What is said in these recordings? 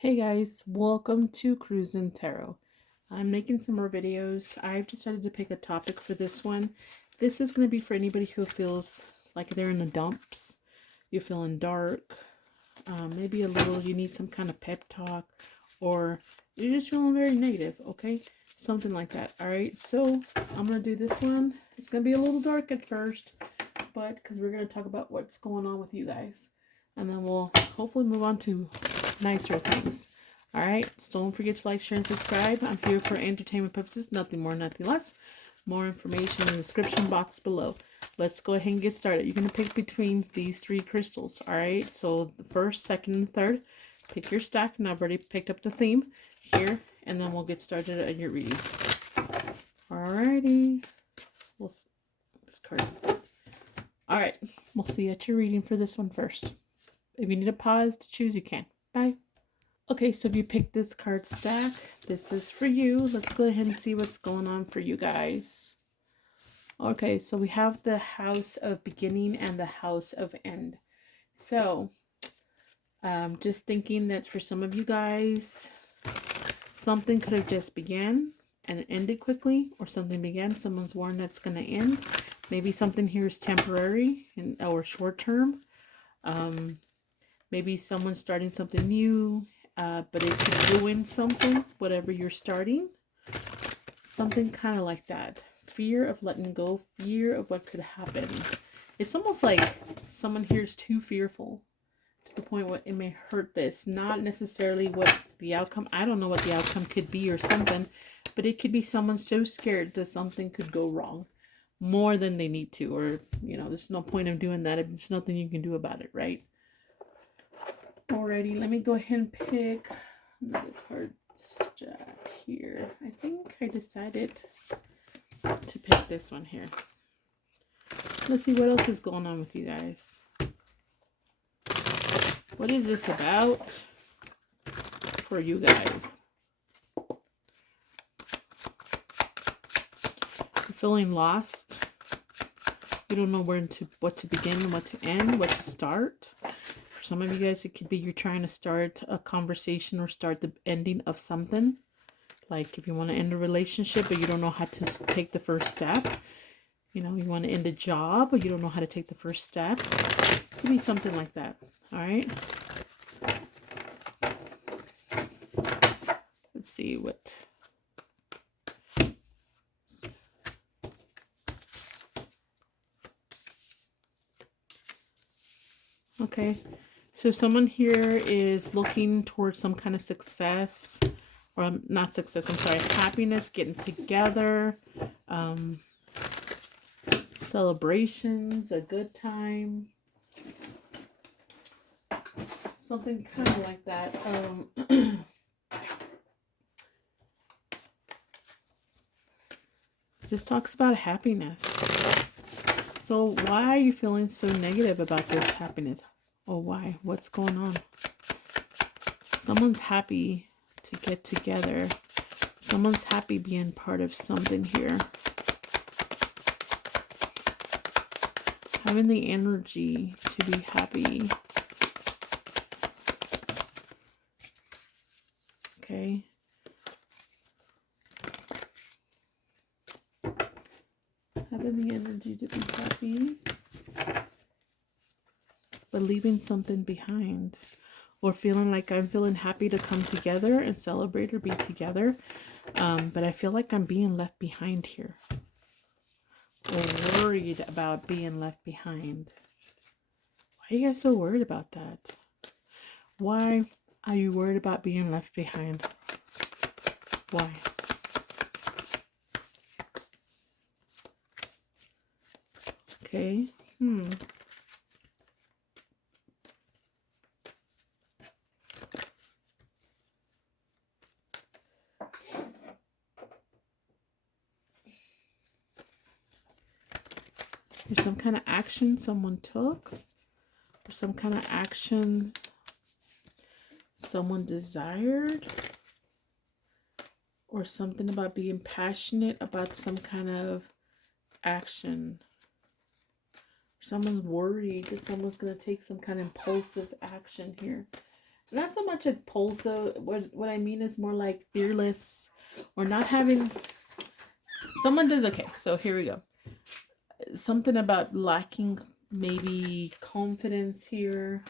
Hey guys, welcome to Cruisin' Tarot. I'm making some more videos. I've decided to pick a topic for this one. This is going to be for anybody who feels like they're in the dumps, you're feeling dark, maybe a little, you need some kind of pep talk, or you're just feeling very negative, okay? Something like that, alright? So, I'm going to do this one. It's going to be a little dark at first, but because we're going to talk about what's going on with you guys. And then we'll hopefully move on to nicer things. Alright, so don't forget to like, share, and subscribe. I'm here for entertainment purposes, nothing more, nothing less. More information in the description box below. Let's go ahead and get started. You're going to pick between these three crystals. Alright, so the first, second, and third. Pick your stack, and I've already picked up the theme here, and then we'll get started at your reading. Alrighty. This card. Alright, we'll see you at your reading for this one first. If you need a pause to choose, you can. Bye. Okay, so if you picked this card stack, this is for you. Let's go ahead and see what's going on for you guys. Okay, so we have the House of Beginning and the House of End. So, just thinking that for some of you guys, something could have just began and ended quickly, or something began, someone's warned that's going to end. Maybe something here is temporary or short term. Maybe someone's starting something new, but it could ruin something, whatever you're starting. Something kind of like that. Fear of letting go, fear of what could happen. It's almost like someone here is too fearful to the point where it may hurt this. Not necessarily what the outcome, I don't know what the outcome could be or something, but it could be someone so scared that something could go wrong more than they need to, or, there's no point of doing that if there's nothing you can do about it, right? Alrighty, let me go ahead and pick another card stack here. I think I decided to pick this one here. Let's see what else is going on with you guys. What is this about for you guys? You're feeling lost. You don't know what to begin, what to end, what to start. For some of you guys, it could be you're trying to start a conversation or start the ending of something. Like if you want to end a relationship, but you don't know how to take the first step. You want to end a job, but you don't know how to take the first step. It could be something like that. All right. Let's see what. Okay. So someone here is looking towards some kind of success, or not success, I'm sorry, happiness, getting together, celebrations, a good time, something kind of like that. Just talks about happiness. So why are you feeling so negative about this happiness? Oh, why? What's going on? Someone's happy to get together. Someone's happy being part of something here. Having the energy to be happy. Okay. Having the energy to be happy. But leaving something behind. Or feeling like I'm feeling happy to come together and celebrate or be together. But I feel like I'm being left behind here. Or worried about being left behind. Why are you guys so worried about that? Why are you worried about being left behind? Why? Okay. There's some kind of action someone took. Or some kind of action someone desired. Or something about being passionate about some kind of action. Someone's worried that someone's going to take some kind of impulsive action here. Not so much impulsive. What I mean is more like fearless, or not having. Someone does okay. So here we go. Something about lacking maybe confidence here,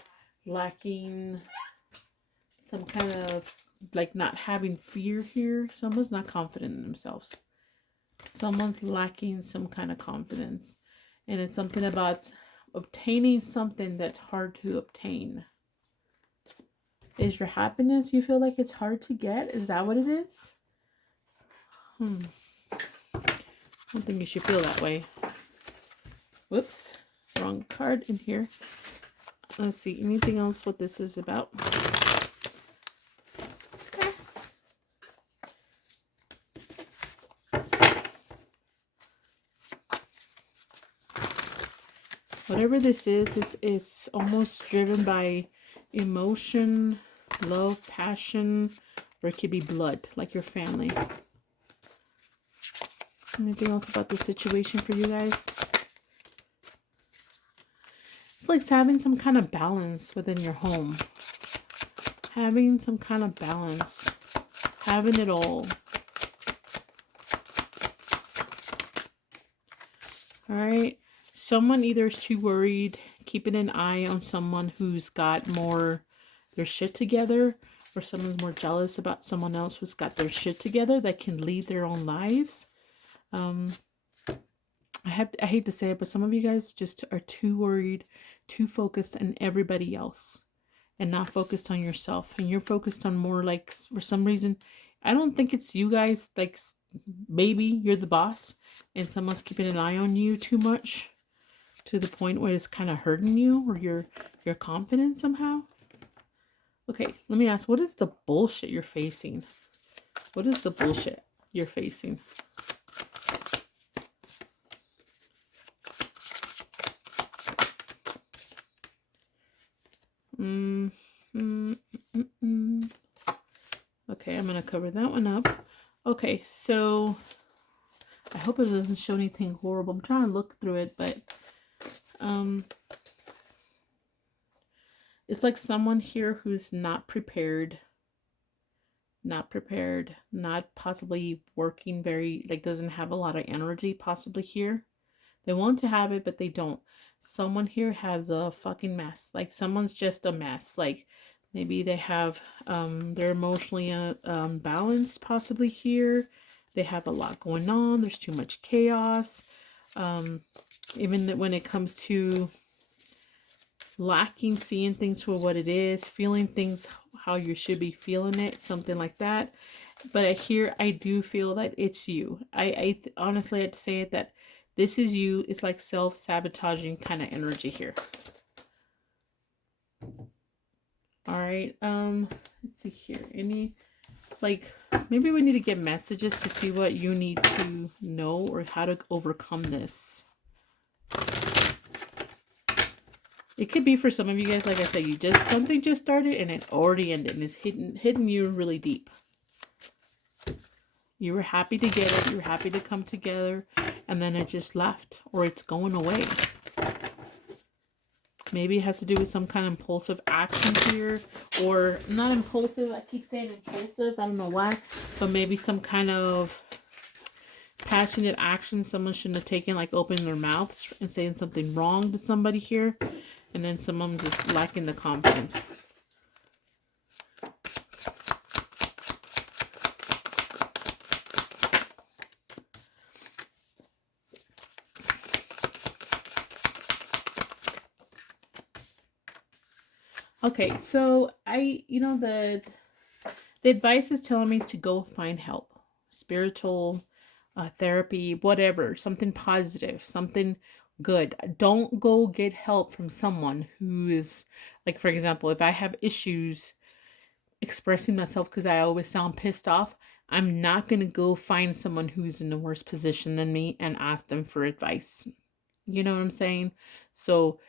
lacking some kind of like not having fear here. Someone's not confident in themselves. Someone's lacking some kind of confidence, and it's something about obtaining something that's hard to obtain. Is your happiness, you feel like it's hard to get? Is that what it is? I don't think you should feel that way. Whoops, wrong card in here. Let's see, anything else what this is about? Whatever this is, it's almost driven by emotion, love, passion, or it could be blood, like your family. Anything else about this situation for you guys? It's like having some kind of balance within your home. Having some kind of balance. Having it all. Alright. Someone either is too worried, keeping an eye on someone who's got more their shit together, or someone's more jealous about someone else who's got their shit together that can lead their own lives. I hate to say it, but some of you guys just are too worried, too focused on everybody else and not focused on yourself. And you're focused on more like, for some reason, I don't think it's you guys, like maybe you're the boss and someone's keeping an eye on you too much to the point where it's kind of hurting you or your confidence somehow. Okay, let me ask, what is the bullshit you're facing? What is the bullshit you're facing? Okay, I'm going to cover that one up. Okay, so I hope it doesn't show anything horrible. I'm trying to look through it, but it's like someone here who's not prepared, not possibly working very, like doesn't have a lot of energy possibly here. They want to have it, but they don't. Someone here has a fucking mess. Like someone's just a mess. Like maybe they have, they're emotionally balanced possibly here. They have a lot going on. There's too much chaos. Even when it comes to lacking seeing things for what it is, feeling things how you should be feeling it, something like that. But I do feel that it's you. I honestly had to say it that this is you. It's like self-sabotaging kind of energy here. All right. Let's see here. Any, like, maybe we need to get messages to see what you need to know or how to overcome this. It could be for some of you guys, like I said, something just started and it already ended and it's hitting you really deep. You were happy to get it, you were happy to come together, and then it just left, or it's going away. Maybe it has to do with some kind of impulsive action here, or not impulsive, I keep saying impulsive, I don't know why, but maybe some kind of passionate action someone shouldn't have taken, like opening their mouths and saying something wrong to somebody here, and then someone just lacking the confidence. Okay, so the advice is telling me to go find help, spiritual, therapy, whatever, something positive, something good. Don't go get help from someone who is, like, for example, if I have issues expressing myself because I always sound pissed off, I'm not going to go find someone who's in a worse position than me and ask them for advice. You know what I'm saying? So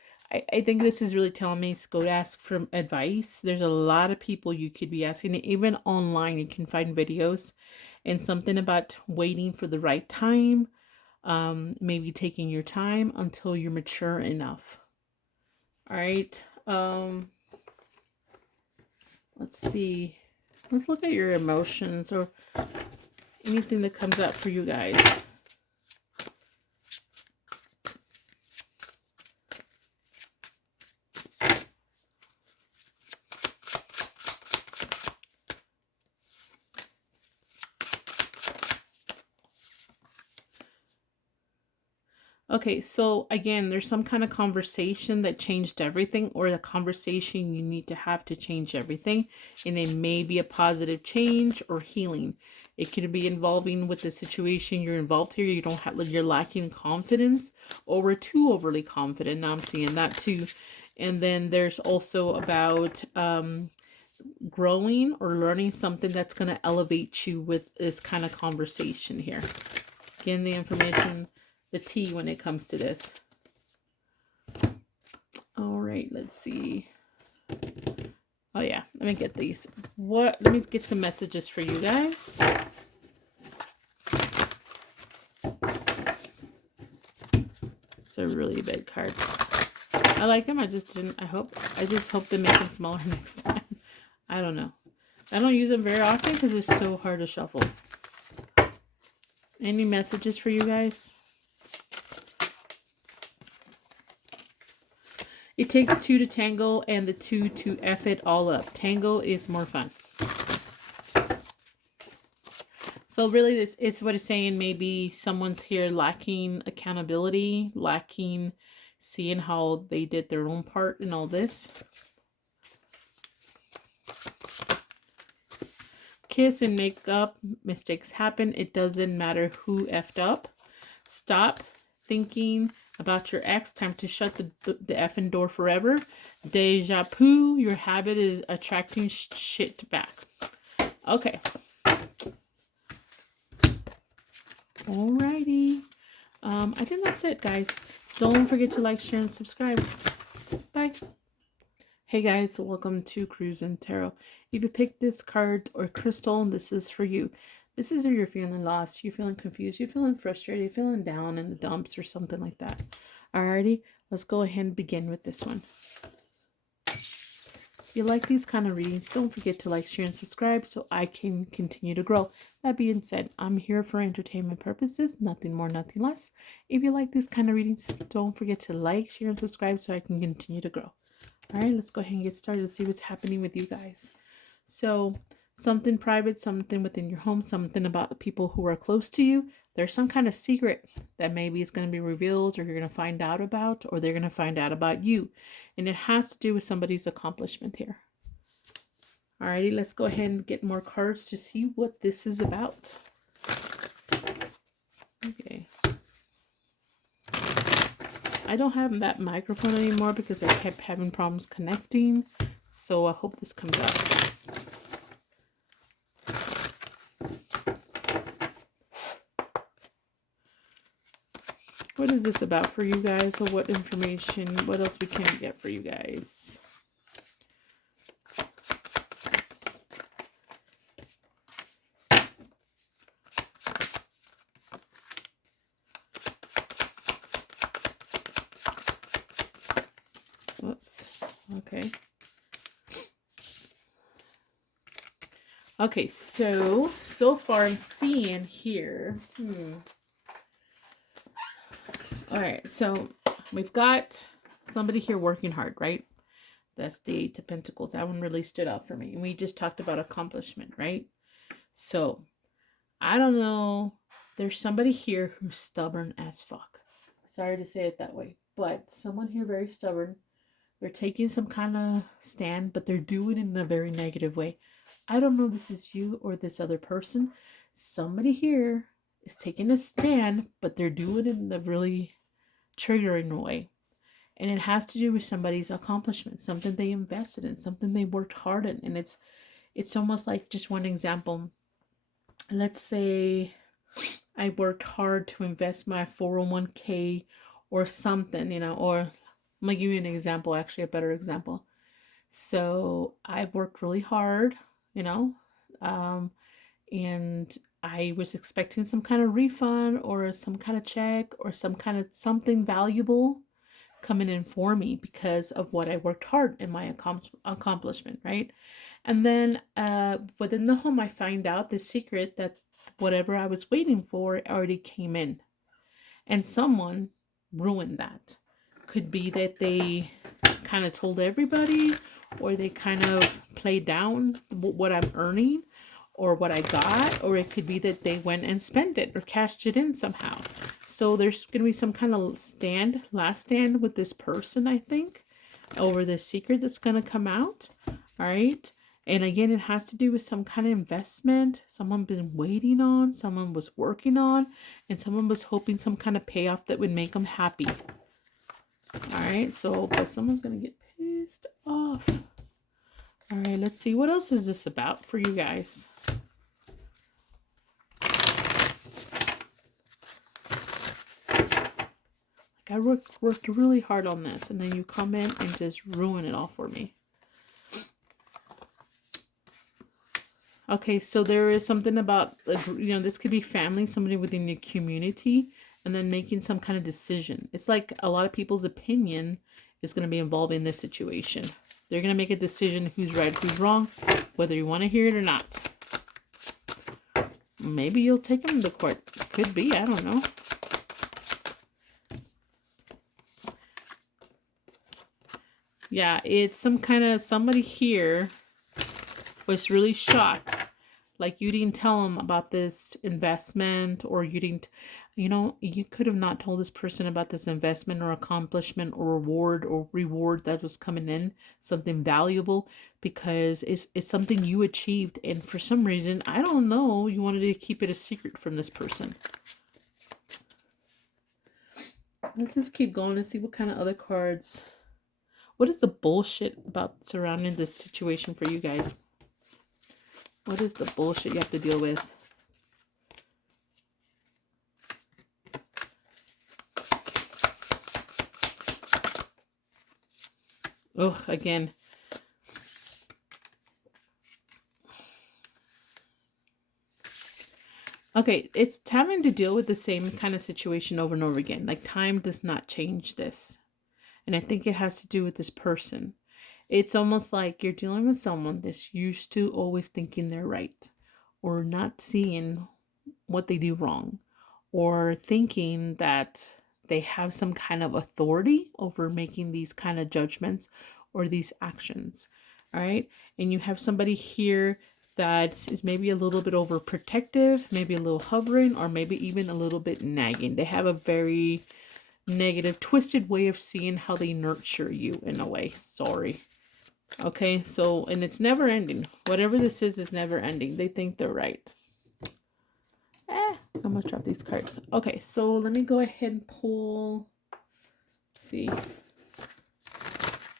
I think this is really telling me to go ask for advice. There's a lot of people you could be asking. Even online, you can find videos, and something about waiting for the right time. Maybe taking your time until you're mature enough. All right. Let's see. Let's look at your emotions or anything that comes up for you guys. Okay, so again, there's some kind of conversation that changed everything, or the conversation you need to have to change everything. And it may be a positive change or healing. It could be involving with the situation you're involved here. You don't have, you're lacking confidence, or we're too overly confident. Now I'm seeing that too. And then there's also about growing or learning something that's going to elevate you with this kind of conversation here. Again, the information, the tea when it comes to this. All right, let's see. Oh yeah, let me get these. Let me get some messages for you guys. These are really big cards. I like them. I just hope they make them smaller next time. I don't know. I don't use them very often because it's so hard to shuffle. Any messages for you guys? It takes two to tango and the two to F it all up. Tango is more fun. So really this is what it's saying. Maybe someone's here lacking accountability, lacking seeing how they did their own part in all this. Kiss and make up. Mistakes happen. It doesn't matter who effed up. Stop thinking about your ex. Time to shut the effing door forever. Deja vu. Your habit is attracting shit back. Okay. Alrighty. I think that's it, guys. Don't forget to like, share, and subscribe. Bye. Hey guys, welcome to Cruising Tarot. If you picked this card or crystal, this is for you. This is if you're feeling lost, you're feeling confused, you're feeling frustrated, you're feeling down in the dumps or something like that. Alrighty, let's go ahead and begin with this one. If you like these kind of readings, don't forget to like, share, and subscribe so I can continue to grow. That being said, I'm here for entertainment purposes, nothing more, nothing less. If you like these kind of readings, don't forget to like, share, and subscribe so I can continue to grow. All right, let's go ahead and get started. Let's see what's happening with you guys. So something private, something within your home, something about people who are close to you. There's some kind of secret that maybe is going to be revealed or you're going to find out about, or they're going to find out about you. And it has to do with somebody's accomplishment here. Alrighty, let's go ahead and get more cards to see what this is about. Okay. I don't have that microphone anymore because I kept having problems connecting. So I hope this comes out. What is this about for you guys? Or what information, what else we can get for you guys? Whoops. Okay. Okay, so far I'm seeing here. All right, so we've got somebody here working hard, right? That's the Eight of Pentacles. That one really stood out for me. And we just talked about accomplishment, right? So, I don't know. There's somebody here who's stubborn as fuck. Sorry to say it that way. But someone here very stubborn. They're taking some kind of stand, but they're doing it in a very negative way. I don't know if this is you or this other person. Somebody here is taking a stand, but they're doing it in a really triggering way. And it has to do with somebody's accomplishment, something they invested in, something they worked hard in. And it's almost like, just one example. Let's say I worked hard to invest my 401k or something, or I'm going to give you an example, actually a better example. So I've worked really hard, and I was expecting some kind of refund or some kind of check or some kind of something valuable coming in for me because of what I worked hard in my accomplishment, right? And then within the home, I find out the secret that whatever I was waiting for already came in. And someone ruined that. Could be that they kind of told everybody, or they kind of played down what I'm earning or what I got, or it could be that they went and spent it or cashed it in somehow. So there's going to be some kind of last stand with this person, I think, over this secret that's going to come out. All right. And again, it has to do with some kind of investment someone been waiting on, someone was working on, and someone was hoping some kind of payoff that would make them happy. All right, so but someone's gonna get pissed off. All right, let's see, what else is this about for you guys? Like, I worked really hard on this, and then you come in and just ruin it all for me. Okay, so there is something about, you know, this could be family, somebody within your community, and then making some kind of decision. It's like a lot of people's opinion is going to be involved in this situation. They're going to make a decision who's right, who's wrong, whether you want to hear it or not. Maybe you'll take them to court. Could be, I don't know. Yeah, it's some kind of, somebody here was really shocked. Like, you didn't tell them about this investment, or you didn't, you know, you could have not told this person about this investment or accomplishment or reward that was coming in, something valuable, because it's something you achieved, and for some reason, I don't know, you wanted to keep it a secret from this person. Let's just keep going and see what kind of other cards. What is the bullshit about surrounding this situation for you guys? What is the bullshit you have to deal with? Oh, again. Okay, it's having to deal with the same kind of situation over and over again. Like, time does not change this. And I think it has to do with this person. It's almost like you're dealing with someone that's used to always thinking they're right, or not seeing what they do wrong, or thinking that they have some kind of authority over making these kind of judgments or these actions. All right. And you have somebody here that is maybe a little bit overprotective, maybe a little hovering, or maybe even a little bit nagging. They have a very negative, twisted way of seeing how they nurture you in a way. Sorry. Okay, so, and it's never ending. Whatever this is never ending. They think they're right. I'm gonna drop these cards. Okay, so let me go ahead and pull. Let's see.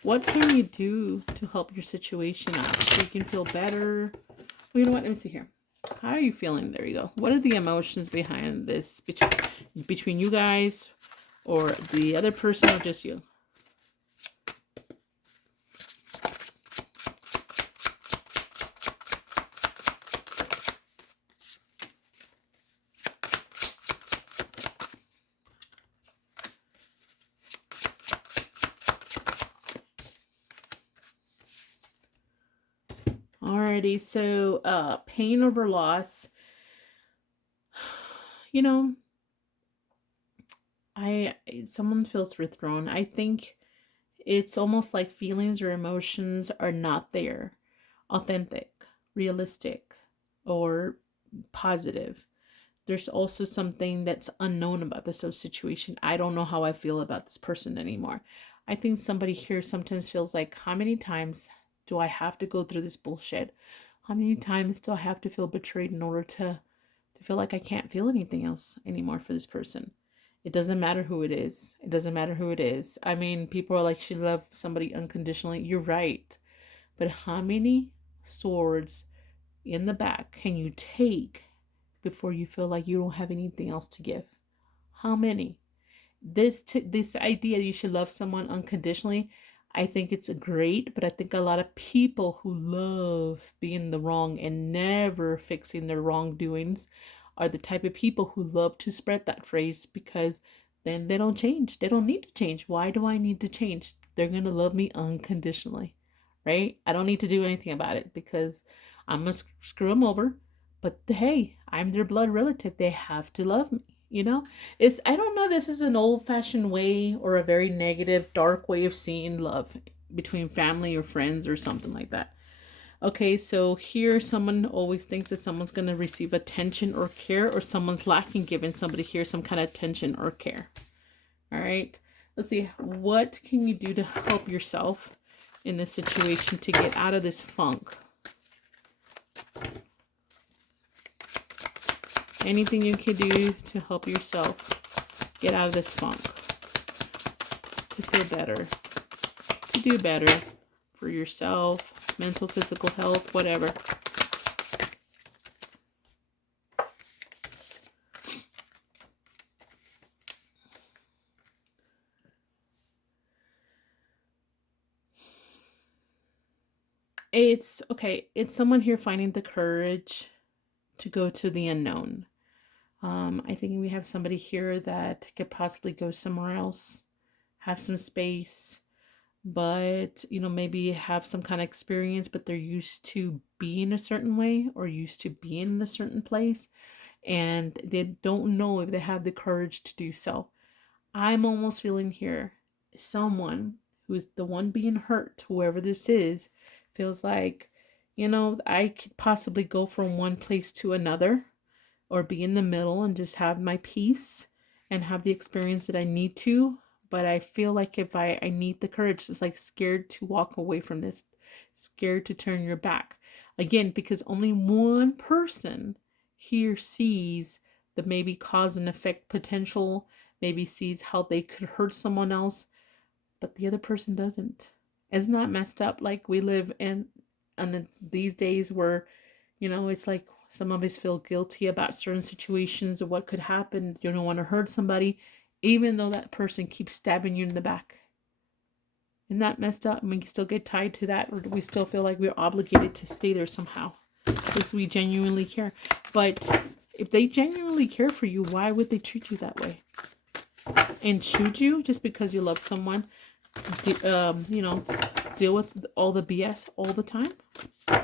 What can you do to help your situation out so you can feel better? Well, you know what? Let me see here. How are you feeling? There you go. What are the emotions behind this between you guys, or the other person, or just you? Alrighty, so pain over loss. You know, someone feels withdrawn. I think it's almost like feelings or emotions are not there, authentic, realistic, or positive. There's also something that's unknown about this whole situation. I don't know how I feel about this person anymore. I think somebody here sometimes feels like, how many times do I have to go through this bullshit? How many times do I have to feel betrayed in order to feel like I can't feel anything else anymore for this person? It doesn't matter who it is. It doesn't matter who it is. I mean, people are like, she loved somebody unconditionally. You're right. But how many swords in the back can you take before you feel like you don't have anything else to give? How many? This idea you should love someone unconditionally, I think it's great, but I think a lot of people who love being the wrong and never fixing their wrongdoings are the type of people who love to spread that phrase, because then they don't change. They don't need to change. Why do I need to change? They're going to love me unconditionally, right? I don't need to do anything about it because I'm going to screw them over. But hey, I'm their blood relative. They have to love me, you know? I don't know, this is an old-fashioned way or a very negative, dark way of seeing love between family or friends or something like that. Okay, so here someone always thinks that someone's going to receive attention or care, or someone's lacking giving somebody here some kind of attention or care. All right, let's see. What can you do to help yourself in this situation to get out of this funk? Anything you can do to help yourself get out of this funk, to feel better, to do better for yourself, mental, physical health, whatever. It's okay. It's someone here finding the courage to go to the unknown. I think we have somebody here that could possibly go somewhere else, have some space, but maybe have some kind of experience, but they're used to being a certain way or used to being in a certain place, and they don't know if they have the courage to do so. I'm almost feeling here someone who's the one being hurt, whoever this is, feels like, I could possibly go from one place to another or be in the middle and just have my peace and have the experience that I need to. But I feel like if I need the courage, it's like scared to walk away from this, scared to turn your back. Again, because only one person here sees the maybe cause and effect potential, maybe sees how they could hurt someone else, but the other person doesn't. Isn't that messed up? Like we live in these days where, it's like some of us feel guilty about certain situations of what could happen. You don't want to hurt somebody, even though that person keeps stabbing you in the back. Isn't that messed up? And we still get tied to that, or do we still feel like we're obligated to stay there somehow because we genuinely care? But if they genuinely care for you, why would they treat you that way and shoot you just because you love someone? Deal with all the BS all the time? I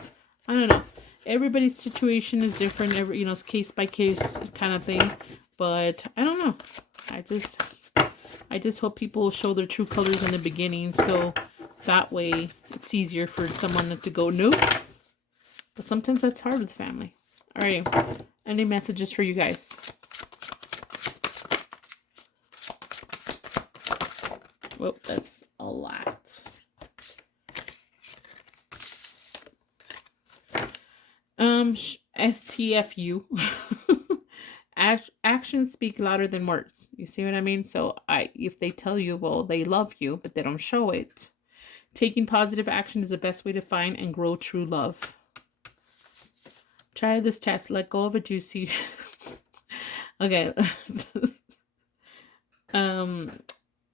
don't know. Everybody's situation is different. It's case by case kind of thing. But I don't know. I just hope people show their true colors in the beginning, so that way it's easier for someone to go nope. But sometimes that's hard with family. All right. Any messages for you guys? Whoop, that's a lot. STFU. Actions speak louder than words. You see what I mean? So if they tell you, well, they love you, but they don't show it. Taking positive action is the best way to find and grow true love. Try this test. Let go of a juicy. Okay. I'm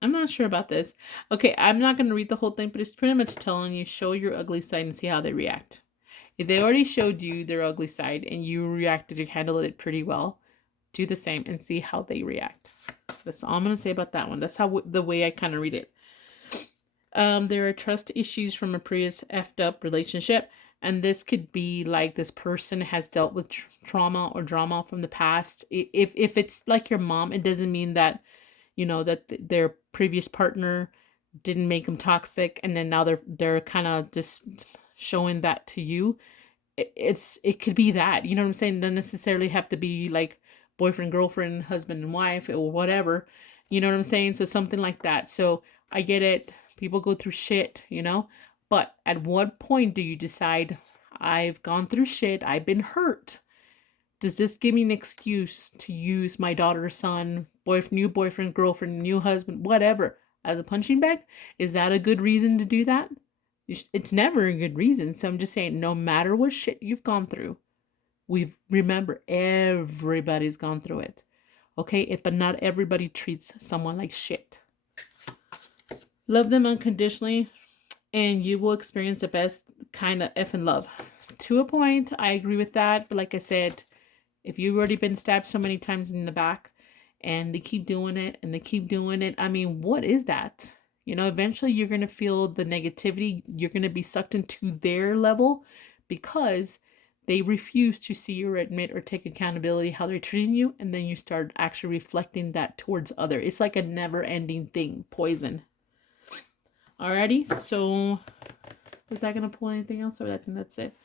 not sure about this. Okay, I'm not going to read the whole thing, but it's pretty much telling you, show your ugly side and see how they react. If they already showed you their ugly side and you reacted and handled it pretty well, do the same and see how they react. That's all I'm going to say about that one. That's how the way I kind of read it. There are trust issues from a previous effed up relationship. And this could be like this person has dealt with trauma or drama from the past. If it's like your mom, it doesn't mean that, that their previous partner didn't make them toxic. And then now they're kind of just showing that to you. It could be that, you know what I'm saying? It doesn't necessarily have to be like boyfriend, girlfriend, husband and wife or whatever. You know what I'm saying? So something like that. So I get it. People go through shit, But at what point do you decide, I've gone through shit, I've been hurt? Does this give me an excuse to use my daughter, son, new boyfriend, girlfriend, new husband, whatever, as a punching bag? Is that a good reason to do that? It's never a good reason. So I'm just saying, no matter what shit you've gone through, remember, everybody's gone through it. Okay? But not everybody treats someone like shit. Love them unconditionally, and you will experience the best kind of effing love. To a point, I agree with that. But like I said, if you've already been stabbed so many times in the back and they keep doing it and they keep doing it, I mean, what is that? You know, eventually you're going to feel the negativity. You're going to be sucked into their level because they refuse to see or admit or take accountability how they're treating you. And then you start actually reflecting that towards other. It's like a never ending thing. Poison. Alrighty. So is that going to pull anything else? Or I think that's it.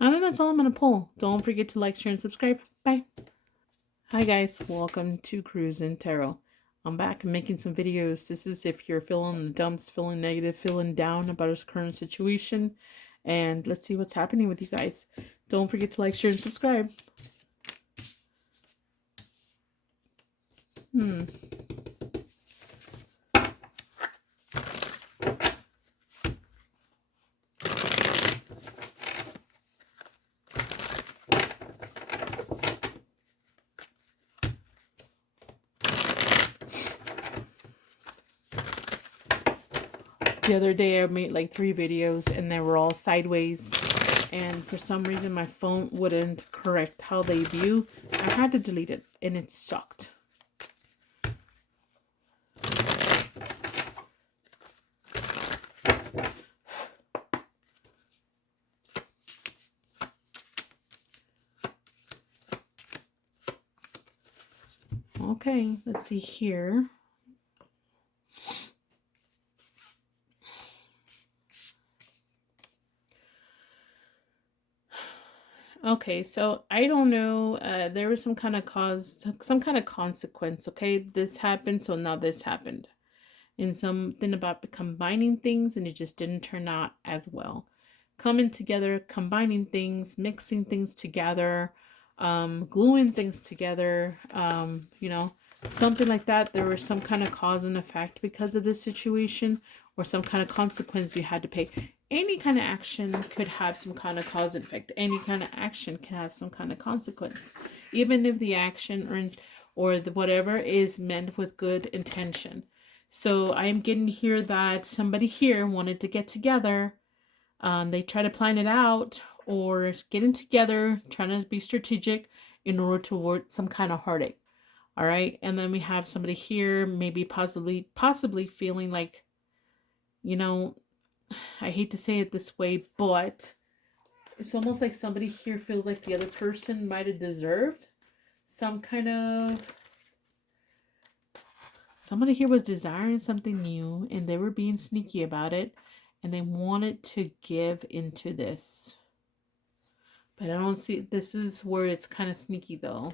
I think that's all I'm going to pull. Don't forget to like, share, and subscribe. Bye. Hi guys. Welcome to Cruising Tarot. I'm back and making some videos. This is if you're feeling the dumps, feeling negative, feeling down about a current situation. And let's see what's happening with you guys. Don't forget to like, share, and subscribe. The other day I made like 3 videos and they were all sideways. And for some reason my phone wouldn't correct how they view. I had to delete it and it sucked. Okay, let's see here. Okay, so I don't know, there was some kind of some kind of consequence, okay? This happened, so now this happened. And something about combining things, and it just didn't turn out as well. Coming together, combining things, mixing things together, gluing things together, you know, something like that. There was some kind of cause and effect because of this situation, or some kind of consequence you had to pay. Any kind of action could have some kind of cause and effect. Any kind of action can have some kind of consequence, even if the action or the whatever is meant with good intention. So I am getting here that somebody here wanted to get together. They try to plan it out or getting together, trying to be strategic in order to avoid some kind of heartache. All right. And then we have somebody here, maybe possibly feeling like, you know, I hate to say it this way, but it's almost like somebody here feels like the other person might have deserved some kind of... Somebody here was desiring something new and they were being sneaky about it and they wanted to give into this. But I don't see... This is where it's kind of sneaky though.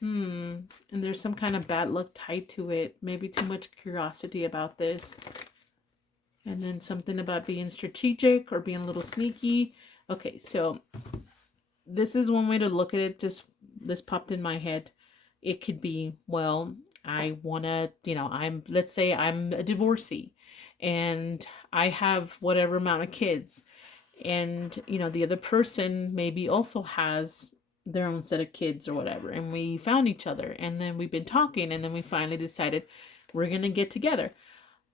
And there's some kind of bad luck tied to it. Maybe too much curiosity about this. And then something about being strategic or being a little sneaky. Okay, so this is one way to look at it. Just this popped in my head. It could be, well, I want to, you know, let's say I'm a divorcee and I have whatever amount of kids. And, you know, the other person maybe also has their own set of kids or whatever. And we found each other and then we've been talking and then we finally decided we're going to get together.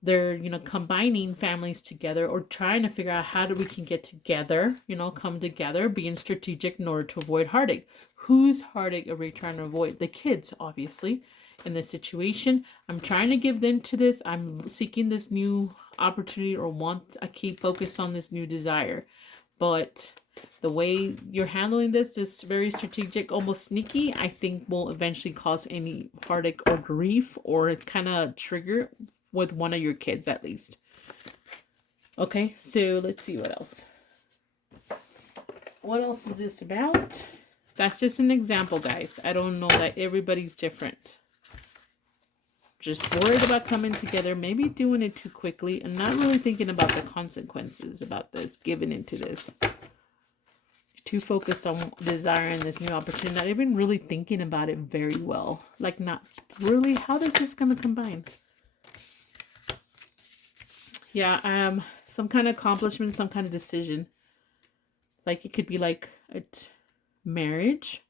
They're, you know, combining families together or trying to figure out how we can get together, you know, come together, being strategic in order to avoid heartache. Whose heartache are we trying to avoid? The kids, obviously, in this situation. I'm trying to give them to this. I'm seeking this new opportunity or I keep focused on this new desire. But the way you're handling this is very strategic, almost sneaky, I think will eventually cause any heartache or grief or kind of trigger with one of your kids at least. Okay, so let's see what else. What else is this about? That's just an example, guys. I don't know that everybody's different. Just worried about coming together, maybe doing it too quickly and not really thinking about the consequences about this, giving into this. Too focused on desiring this new opportunity, not even really thinking about it very well. Like, not really, how is this going to combine? Yeah, some kind of accomplishment, some kind of decision. Like, it could be like a marriage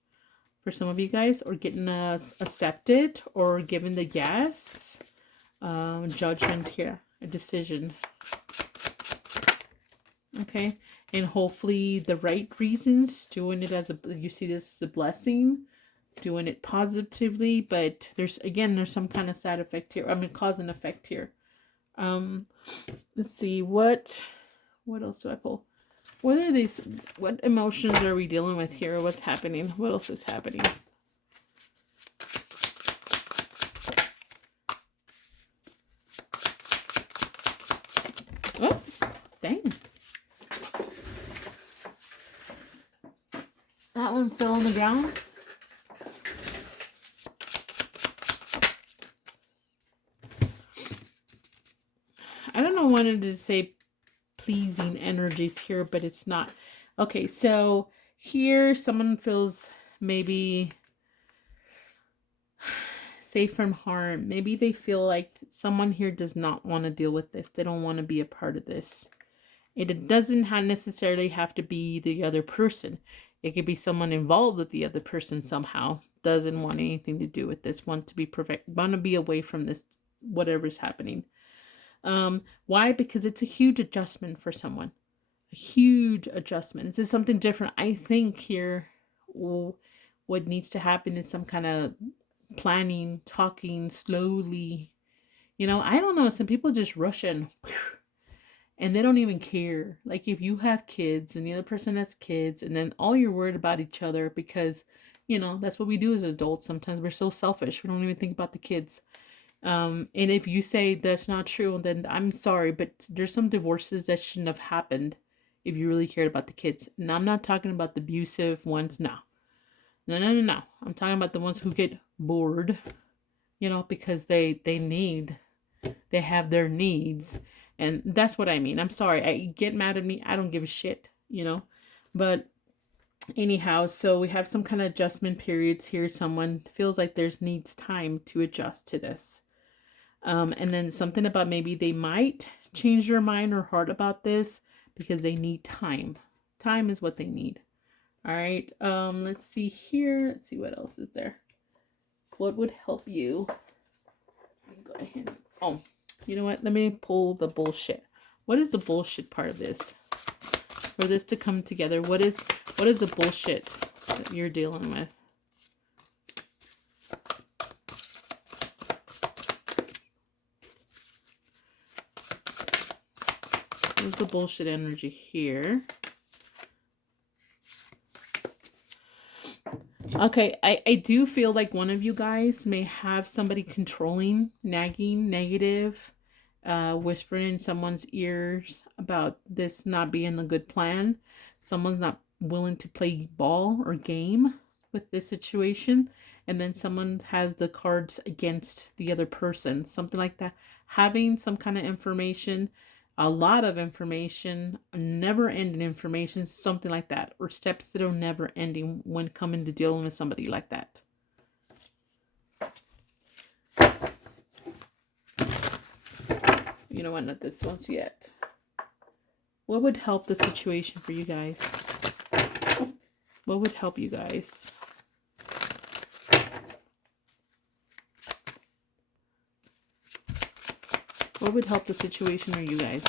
for some of you guys, or getting accepted, or given the yes, judgment here, a decision. Okay, and hopefully the right reasons, doing it as you see this as a blessing, doing it positively, but there's some kind of side effect here. I mean, cause and effect here. Let's see, what else do I pull? What are these? What emotions are we dealing with here? What's happening? What else is happening? Oh, dang. That one fell on the ground. I don't know, I wanted to say pleasing energies here, but it's not. Okay, so here someone feels maybe safe from harm. Maybe they feel like someone here does not want to deal with this. They don't want to be a part of this. It doesn't necessarily have to be the other person. It could be someone involved with the other person somehow. Doesn't want anything to do with this. Want to be away from this, whatever's happening. Why? Because it's a huge adjustment for someone. A huge adjustment. This is something different. I think here what needs to happen is some kind of planning, talking slowly. You know, I don't know. Some people just rush in and they don't even care. Like if you have kids and the other person has kids and then all you're worried about each other because, you know, that's what we do as adults. Sometimes we're so selfish. We don't even think about the kids. And if you say that's not true, then I'm sorry, but there's some divorces that shouldn't have happened if you really cared about the kids. And I'm not talking about the abusive ones. No. I'm talking about the ones who get bored, you know, because they have their needs. And that's what I mean. I'm sorry. I get mad at me. I don't give a shit, you know. But anyhow, so we have some kind of adjustment periods here. Someone feels like there's needs time to adjust to this. And then something about maybe they might change their mind or heart about this because they need time. Time is what they need. All right. Let's see here. Let's see what else is there. What would help you? Go ahead. Oh, you know what? Let me pull the bullshit. What is the bullshit part of this? For this to come together, what is the bullshit that you're dealing with? What's the bullshit energy here? Okay, I do feel like one of you guys may have somebody controlling, nagging, negative, whispering in someone's ears about this not being the good plan. Someone's not willing to play ball or game with this situation. And then someone has the cards against the other person. Something like that. Having some kind of information, a lot of information, never-ending information, something like that. Or steps that are never-ending when coming to dealing with somebody like that. You know what, not this one's yet. What would help the situation for you guys? What would help you guys? What would help the situation for you guys?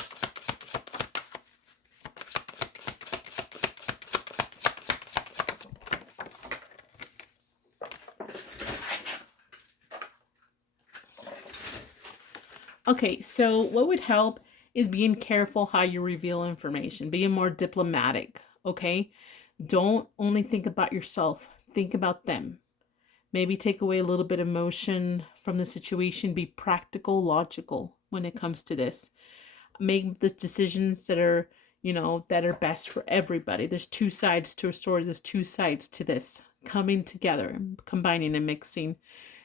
Okay, so what would help is being careful how you reveal information, being more diplomatic, okay? Don't only think about yourself, think about them. Maybe take away a little bit of emotion from the situation, be practical, logical when it comes to this. Make the decisions that are, you know, that are best for everybody. There's two sides to a story, there's two sides to this coming together, combining and mixing.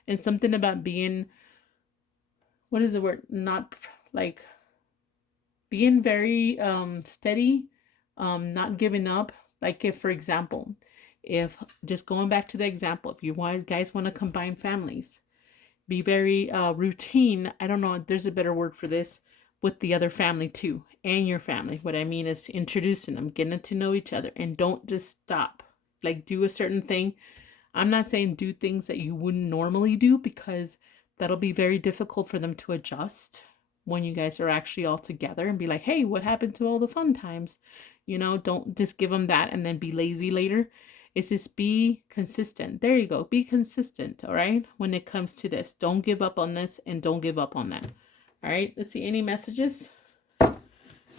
And something about being, what is the word? Not like being very steady, not giving up. Like if, for example, if just going back to the example, if you guys want to combine families, be very routine. I don't know, there's a better word for this, with the other family too, and your family. What I mean is introducing them, getting to know each other, and don't just stop. Like do a certain thing. I'm not saying do things that you wouldn't normally do, because that'll be very difficult for them to adjust when you guys are actually all together and be like, hey, what happened to all the fun times? You know, don't just give them that and then be lazy later. It's just be consistent. There you go. Be consistent, all right? When it comes to this, don't give up on this and don't give up on that. All right, let's see any messages.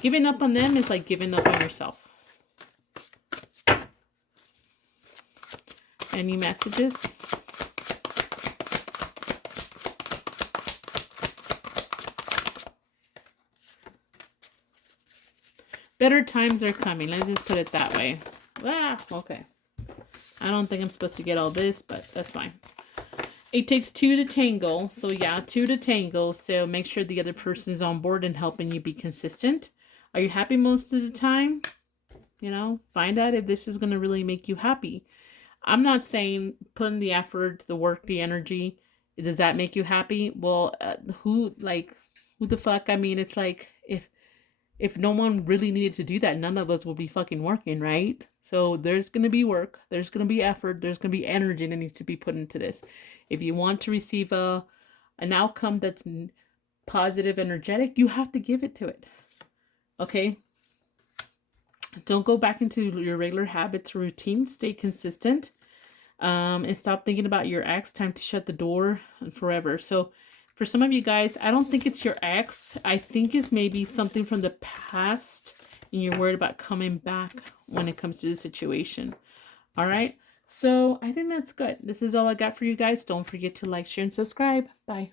Giving up on them is like giving up on yourself. Any messages? Better times are coming. Let's just put it that way. Ah, okay. I don't think I'm supposed to get all this, but that's fine. It takes two to tango. So yeah, two to tango. So make sure the other person's on board and helping you be consistent. Are you happy most of the time? You know, find out if this is going to really make you happy. I'm not saying put in the effort, the work, the energy. Does that make you happy? Well, who the fuck? I mean, it's like if no one really needed to do that, none of us would be fucking working, right? So there's going to be work, there's going to be effort, there's going to be energy that needs to be put into this. If you want to receive an outcome that's positive, energetic, you have to give it to it. Okay? Don't go back into your regular habits, routine. Stay consistent. And stop thinking about your ex. Time to shut the door forever. So for some of you guys, I don't think it's your ex. I think it's maybe something from the past and you're worried about coming back when it comes to the situation. All right. So I think that's good. This is all I got for you guys. Don't forget to like, share, and subscribe. Bye.